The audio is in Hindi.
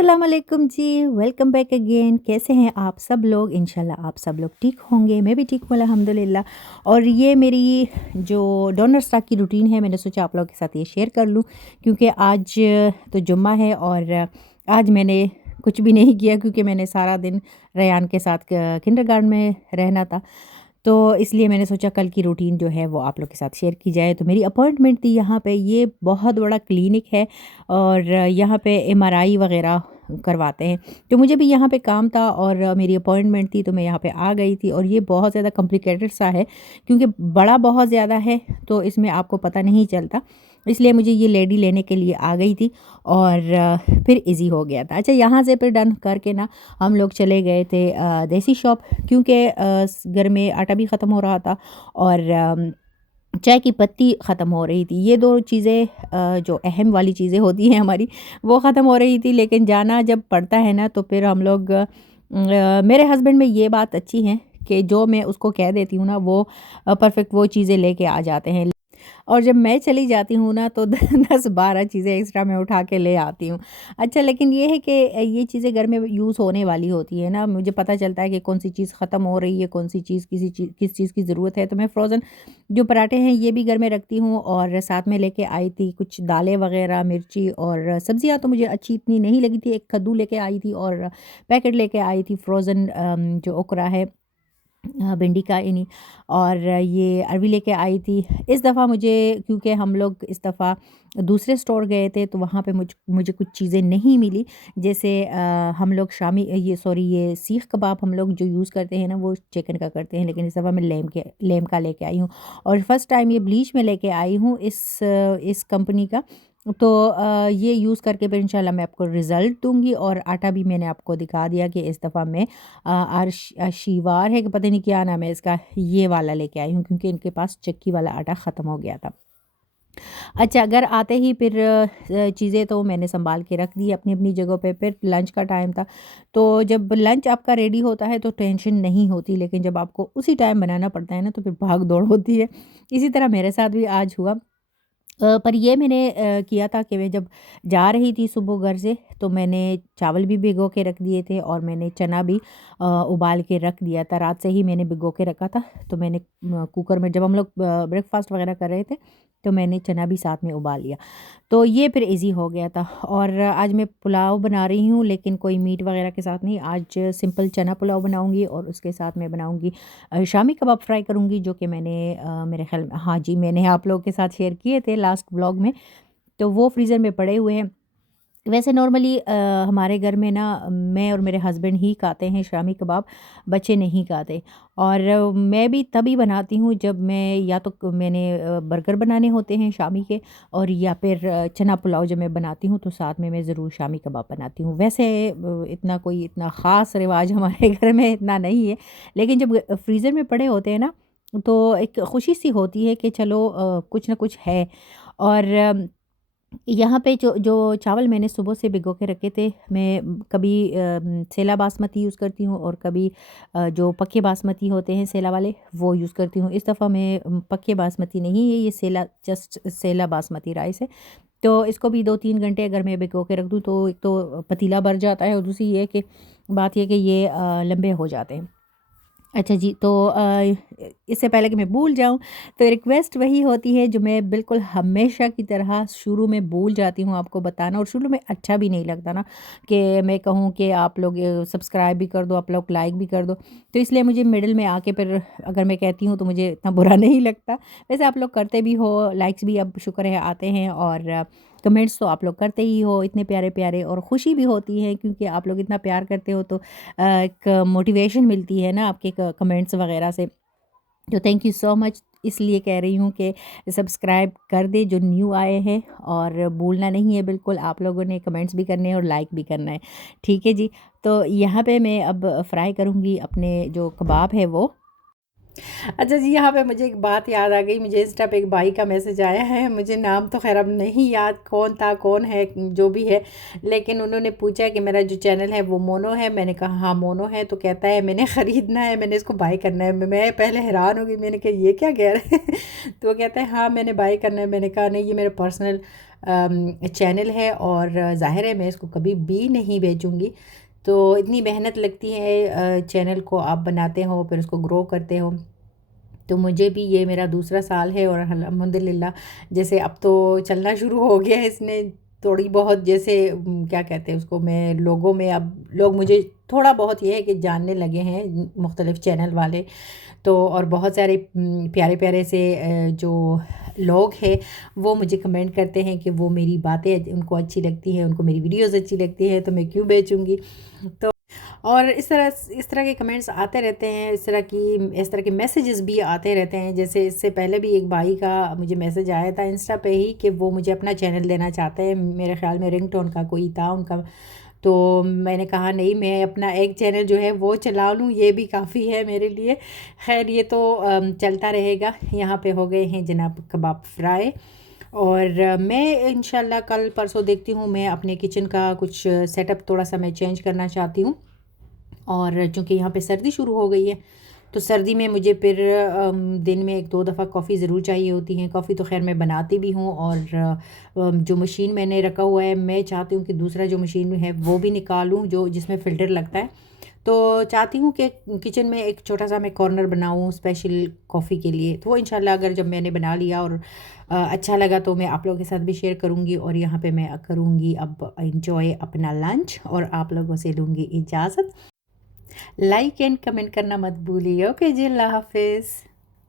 अस्सलाम वालेकुम जी, वेलकम बैक अगेन। कैसे हैं आप सब लोग? इंशाल्लाह आप सब लोग ठीक होंगे, मैं भी ठीक हूँ अल्हम्दुलिल्लाह। और ये मेरी जो डोनर स्टॉक की रूटीन है, मैंने सोचा आप लोगों के साथ ये शेयर कर लूँ, क्योंकि आज तो जुम्मा है और आज मैंने कुछ भी नहीं किया क्योंकि मैंने सारा दिन रेयान के साथ किंडरगार्टन में रहना था। तो इसलिए मैंने सोचा कल की रूटीन जो है वो आप लोग के साथ शेयर की जाए। तो मेरी अपॉइंटमेंट थी यहाँ पे, ये बहुत बड़ा क्लिनिक है और यहाँ पे एमआरआई वगैरह करवाते हैं। तो मुझे भी यहाँ पे काम था और मेरी अपॉइंटमेंट थी, तो मैं यहाँ पे आ गई थी। और ये बहुत ज़्यादा कॉम्प्लिकेटेड सा है क्योंकि बड़ा बहुत ज़्यादा है, तो इसमें आपको पता नहीं चलता, इसलिए मुझे ये लेडी लेने के लिए आ गई थी और फिर इजी हो गया था। अच्छा, यहाँ से फिर डन करके ना हम लोग चले गए थे देसी शॉप, क्योंकि घर में आटा भी ख़त्म हो रहा था और चाय की पत्ती ख़त्म हो रही थी। ये 2 चीज़ें जो अहम वाली चीज़ें होती हैं हमारी, वो ख़त्म हो रही थी। लेकिन जाना जब पड़ता है ना, तो फिर हम लोग मेरे हस्बैंड में ये बात अच्छी है कि जो मैं उसको कह देती हूँ ना, वो परफ़ेक्ट वो चीज़ें लेके आ जाते हैं। और जब मैं चली जाती हूँ ना, तो 10-12 चीज़ें एक्स्ट्रा मैं उठा के ले आती हूँ। अच्छा, लेकिन ये है कि ये चीज़ें घर में यूज़ होने वाली होती है ना, मुझे पता चलता है कि कौन-सी चीज़ ख़त्म हो रही है, कौन-सी चीज़ किस चीज़ की ज़रूरत है। तो मैं फ्रोज़न जो पराठे हैं ये भी घर में रखती हूँ और साथ में लेके आई थी कुछ दालें वग़ैरह, मिर्ची और सब्ज़ियाँ तो मुझे अच्छी इतनी नहीं लगी थी। एक कद्दू लेके आई थी और पैकेट लेके आई थी फ्रोज़न जो ओकरा है, भिंडी का इन्हीं, और ये अरवी लेके आई थी। इस दफ़ा मुझे, क्योंकि हम लोग इस दफ़ा दूसरे स्टोर गए थे, तो वहाँ पे मुझे कुछ चीज़ें नहीं मिली। जैसे हम लोग शामी ये सीख कबाब हम लोग जो यूज़ करते हैं ना, वो चिकन का करते हैं, लेकिन इस दफ़ा मैं लेम का लेके आई हूँ और फर्स्ट टाइम ये ब्लीच में लेके आई हूँ इस कंपनी का। तो ये यूज़ करके फिर इंशाल्लाह मैं आपको रिज़ल्ट दूँगी। और आटा भी मैंने आपको दिखा दिया कि इस दफ़ा मैं आशीवार है कि पता नहीं क्या नाम है इसका, ये वाला लेके आई हूँ क्योंकि इनके पास चक्की वाला आटा ख़त्म हो गया था। अच्छा, घर आते ही फिर चीज़ें तो मैंने सँभाल के रख दी अपनी-अपनी जगहों पे। फिर लंच का टाइम था, तो जब लंच आपका रेडी होता है तो टेंशन नहीं होती, लेकिन जब आपको उसी टाइम बनाना पड़ता है ना, तो फिर भाग-दौड़ होती है। इसी तरह मेरे साथ भी आज हुआ। पर ये मैंने किया था कि मैं जब जा रही थी सुबह घर से, तो मैंने चावल भी भिगो के रख दिए थे और मैंने चना भी उबाल के रख दिया था। रात से ही मैंने भिगो के रखा था, तो मैंने कुकर में जब हम लोग ब्रेकफ़ास्ट वग़ैरह कर रहे थे, तो मैंने चना भी साथ में उबाल लिया। तो ये फिर ईज़ी हो गया था। और आज मैं पुलाव बना रही हूँ, लेकिन कोई मीट वग़ैरह के साथ नहीं। आज सिंपल चना पुलाव बनाऊँगी और उसके साथ मैं बनाऊँगी शामी कबाब फ्राई करूँगी, जो कि मैंने मेरे ख़्याल में, हाँ जी, मैंने आप लोगों के साथ शेयर किए थे लास्ट व्लॉग में। तो वो फ्रीज़र में पड़े हुए हैं। वैसे नॉर्मली हमारे घर में ना मैं और मेरे हस्बैंड ही खाते हैं शामी कबाब, बच्चे नहीं खाते। और मैं भी तभी बनाती हूँ जब मैं, या तो मैंने बर्गर बनाने होते हैं शामी के, और या फिर चना पुलाव जब मैं बनाती हूँ, तो साथ में मैं ज़रूर शामी कबाब बनाती हूँ। वैसे इतना ख़ास रिवाज हमारे घर में इतना नहीं है, लेकिन जब फ्रीज़र में पड़े होते हैं ना, तो एक खुशी सी होती है कि चलो कुछ ना कुछ है। और यहाँ पे जो जो चावल मैंने सुबह से भिगो के रखे थे, मैं कभी सेला बासमती यूज़ करती हूँ और कभी जो पक्के बासमती होते हैं सेला वाले, वो यूज़ करती हूँ। इस दफ़ा मैं पक्के बासमती नहीं है, ये जस्ट सेला बासमती राइस है। तो इसको भी 2-3 घंटे अगर मैं भिगो के रख दूँ, तो एक तो पतीला भर जाता है और दूसरी ये है कि बात ये है कि ये लंबे हो जाते हैं। अच्छा जी, तो इससे पहले कि मैं भूल जाऊँ, तो रिक्वेस्ट वही होती है जो मैं बिल्कुल हमेशा की तरह शुरू में भूल जाती हूँ आपको बताना, और शुरू में अच्छा भी नहीं लगता ना कि मैं कहूँ कि आप लोग सब्सक्राइब भी कर दो, आप लोग लाइक भी कर दो। तो इसलिए मुझे मिडिल में आके फिर अगर मैं कहती हूँ, तो मुझे इतना बुरा नहीं लगता। वैसे आप लोग करते भी हो, लाइक्स भी अब शुक्र है आते हैं, और कमेंट्स तो आप लोग करते ही हो इतने प्यारे-प्यारे, और खुशी भी होती है क्योंकि आप लोग इतना प्यार करते हो, तो एक मोटिवेशन मिलती है ना आपके कमेंट्स वगैरह से। तो थैंक यू सो मच। इसलिए कह रही हूँ कि सब्सक्राइब कर दे जो न्यू आए हैं, और भूलना नहीं है बिल्कुल, आप लोगों ने कमेंट्स भी करने हैं और लाइक भी करना है। ठीक है जी। तो यहाँ पे मैं अब फ्राई करूँगी अपने जो कबाब है वो। अच्छा जी, यहाँ पे मुझे एक बात याद आ गई। मुझे इंस्टा पे एक भाई का मैसेज आया है, मुझे नाम तो ख़ैर अब नहीं याद कौन था, कौन है, जो भी है। लेकिन उन्होंने पूछा कि मेरा जो चैनल है वो मोनो है। मैंने कहा हाँ मोनो है। तो कहता है मैंने ख़रीदना है, मैंने इसको बाय करना है। मैं पहले हैरान हो गई, मैंने कहा ये क्या कह रहे हैं। तो वो कहता है हाँ मैंने बाय करना है। मैंने कहा नहीं, ये मेरा पर्सनल चैनल है और ज़ाहिर है मैं इसको कभी भी नहीं बेचूँगी। तो इतनी मेहनत लगती है चैनल को आप बनाते हो, फिर उसको ग्रो करते हो। तो मुझे भी ये मेरा दूसरा साल है और अल्हम्दुलिल्लाह जैसे अब तो चलना शुरू हो गया है इसने, थोड़ी बहुत जैसे क्या कहते हैं उसको, मैं लोगों में अब लोग मुझे थोड़ा बहुत ये है कि जानने लगे हैं मुख्तलिफ़ चैनल वाले। तो और बहुत सारे प्यारे प्यारे से जो लोग हैं वो मुझे कमेंट करते हैं कि वो मेरी बातें उनको अच्छी लगती हैं, उनको मेरी वीडियोज़ अच्छी लगती हैं, तो मैं क्यों बेचूँगी। तो और इस तरह के कमेंट्स आते रहते हैं, इस तरह के मैसेजेस भी आते रहते हैं। जैसे इससे पहले भी एक भाई का मुझे मैसेज आया था इंस्टा पे ही कि वो मुझे अपना चैनल देना चाहते हैं। मेरे ख़्याल में रिंगटोन का कोई था उनका। तो मैंने कहा नहीं, मैं अपना एक चैनल जो है वो चला लूँ, ये भी काफ़ी है मेरे लिए। खैर ये तो चलता रहेगा। यहाँ पे हो गए हैं जनाब कबाब फ्राई। और मैं इंशाल्लाह कल परसों देखती हूँ, मैं अपने किचन का कुछ सेटअप थोड़ा सा मैं चेंज करना चाहती हूँ। और चूँकि यहाँ पे सर्दी शुरू हो गई है, तो सर्दी में मुझे फिर दिन में 1-2 दफ़ा कॉफ़ी ज़रूर चाहिए होती है। कॉफ़ी तो ख़ैर मैं बनाती भी हूँ और जो मशीन मैंने रखा हुआ है, मैं चाहती हूँ कि दूसरा जो मशीन है वो भी निकालूँ, जो जिसमें फ़िल्टर लगता है। तो चाहती हूँ कि किचन में एक छोटा-सा मैं कॉर्नर बनाऊँ स्पेशल कॉफ़ी के लिए। तो वो इंशाल्लाह अगर जब मैंने बना लिया और अच्छा लगा तो मैं आप लोगों के साथ भी शेयर करूँगी। और यहाँ पे मैं करूँगी अब एन्जॉय अपना लंच और आप लोगों से लूँगी इजाज़त। लाइक एंड कमेंट करना मत भूलिए। ओके जी, अल्लाह हाफ़िज़।